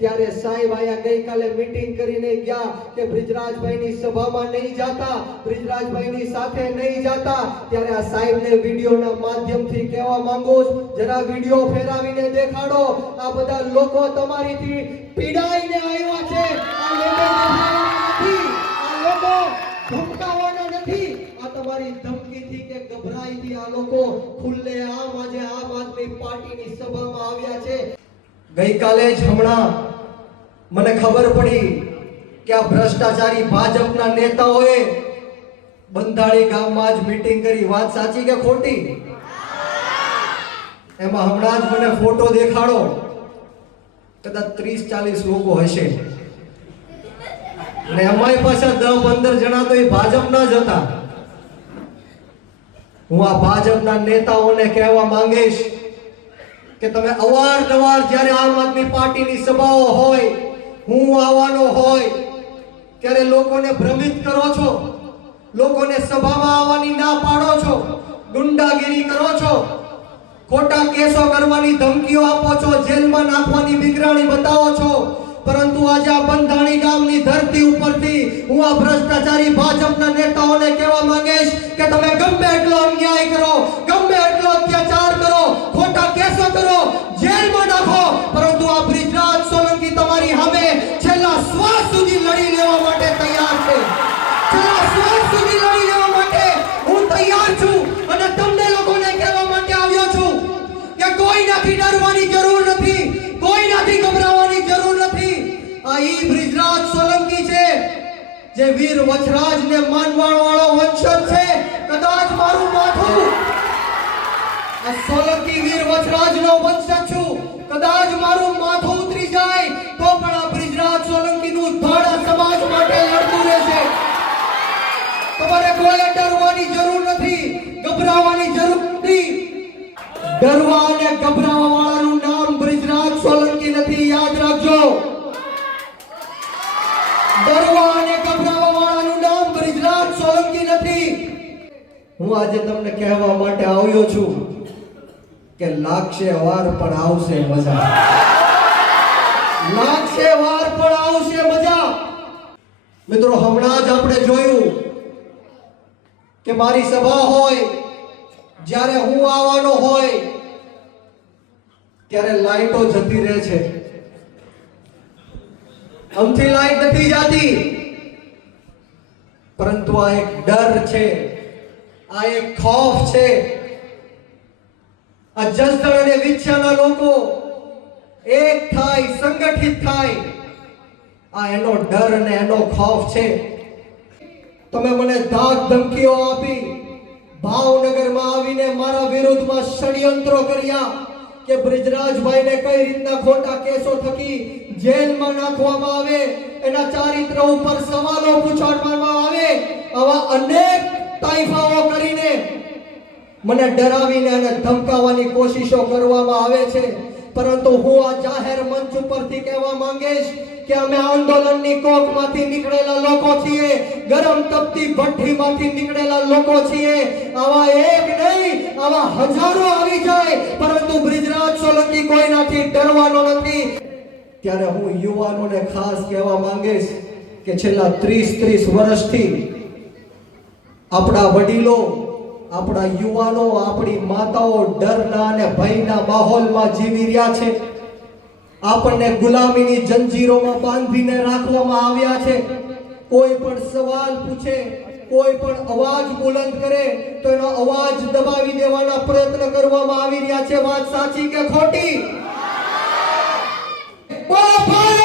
ત્યારે સાહેબ આયા ગઈકાલે મીટિંગ કરીને ગયા કે બ્રિજરાજભાઈની સભામાં નહીં જાતા, બ્રિજરાજભાઈની સાથે નહીં જાતા. ત્યારે આ સાહેબને વિડીયોના માધ્યમથી કહેવા માંગુ જરા વીડિયો ફેરાવીને દેખાડો. આ બધા લોકો તમારીથી પીડાઈને આવ્યા છે. આ લોકો નથી. આ લોકો ધમકાવાના નથી. આ તમારી ધમકીથી કે ગભરાઈથી આ લોકો ખુલ્લે આમ આજે આમ આદમી પાર્ટીની સભામાં આવ્યા છે. ગઈકાલે જ હમણાં મને ખબર પડી કે આ ભ્રષ્ટાચારી ભાજપના નેતાઓએ બંધાળી ગામમાં જ મીટિંગ કરી. વાત સાચી કે ખોટી? એમાં હમણાં જ મને ફોટો દેખાડો. કદાચ ત્રીસ ચાલીસ લોકો હશે. અને અમારી પાસે દસ પંદર જણા તો એ ભાજપના જ હતા. હું આ ભાજપના નેતાઓને કહેવા માંગીશ કે તમે અવારનવાર જ્યારે આમ આદમી પાર્ટીની સભાઓ હોય હું આવવાનો હોય, ત્યારે લોકોને ભ્રમિત કરો છો, લોકોને સભામાં આવવાની ના પાડો છો, ગુંડાગીરી કરો છો, ખોટા કેસો કરવાની ધમકીઓ આપો છો, જેલમાં નાખવાની બિગરાણી બતાવો છો, પરંતુ આજે આ બંધાણી ગામની ધરતી ઉપરથી હું આ ભ્રષ્ટાચારી ભાજપના નેતાઓને કહેવા માંગીશ કે તમે ગમે એટલો અન્યાય કરો, ગમે એટલો અત્યાચાર જે વીર વચરાજ ને માનવાણ વાળો વંશજ છે, કદાચ મારું માથું. આ સોલંકી વીર વચરાજ નો વંશજ છું. કદાચ મારું માથું ઉતરી જાય, તો પણ આ બ્રિજરાજ સોલંકી નું ધડ સમાજ માટે લડતું રહેશે. તમારે કોઈ ડરવાની જરૂર નથી, ગભરાવાની જરૂર નથી. ડરવા અને ગભરાવા વાળાનું નામ બ્રિજરાજ સોલંકી નથી. યાદ રાખજો. હું આજે તમને કહેવા માટે આવ્યો છું કે લાગશે વાર પણ આવશે મજા. લાગશે વાર પણ આવશે મજા. મિત્રો, હમણાં જ આપણે જોયું કે મારી સભા હોય, જ્યારે હું આવવાનો હોય, ત્યારે લાઈટો જતી રહે છે. હમથી લાઈટ નથી જાતી, પરંતુ આ એક ડર છે. આ એક ખોફ છે. આ જસદણ અને વિછ્યાના લોકો એક થાય, સંગઠિત થાય. આ એનો ડર અને એનો ખોફ છે. તમે મને ધાક ધમકીઓ આપી, ભાવનગરમાં આવીને મારા વિરુદ્ધમાં ષડયંત્રો કર્યા કે બ્રિજરાજભાઈને કઈ રીતના ખોટા કેસો થકી જેલમાં નાખવામાં આવે, એના ચારિત્ર ઉપર સવાલો પૂછવામાં મને ડરાવીને અને ધમકાવવાની કોશિશો કરવામાં આવે છે. પરંતુ હું આ જાહેર મંચ ઉપરથી કહેવા માંગીશ કે અમે આંદોલનની કોકમાંથી નીકળેલા લોકો છીએ. ગરમ તપતી ભઠ્ઠીમાંથી નીકળેલા લોકો છીએ. આવા એક નહીં, આવા હજારો આવી જાય. પરંતુ બ્રિજરાજ સોલંકી કોઈનાથી ડરવાનો નથી. ત્યારે હું યુવાનોને ખાસ કહેવા માંગીશ કે છેલ્લા ત્રીસ ત્રીસ વર્ષથી આપણા વડીલો આપણા યુવાનો, આપણી માતાઓ ડરના અને ભયના માહોલમાં જીવી રહ્યા છે. આપણને ગુલામીની જંજીરોમાં બાંધીને રાખવામાં આવ્યા છે. કોઈ પણ સવાલ પૂછે, કોઈ પણ અવાજ બુલંદ કરે, તો એનો અવાજ દબાવી દેવાના પ્રયત્ન કરવામાં આવી રહ્યા છે. વાત સાચી કે ખોટી? બોલો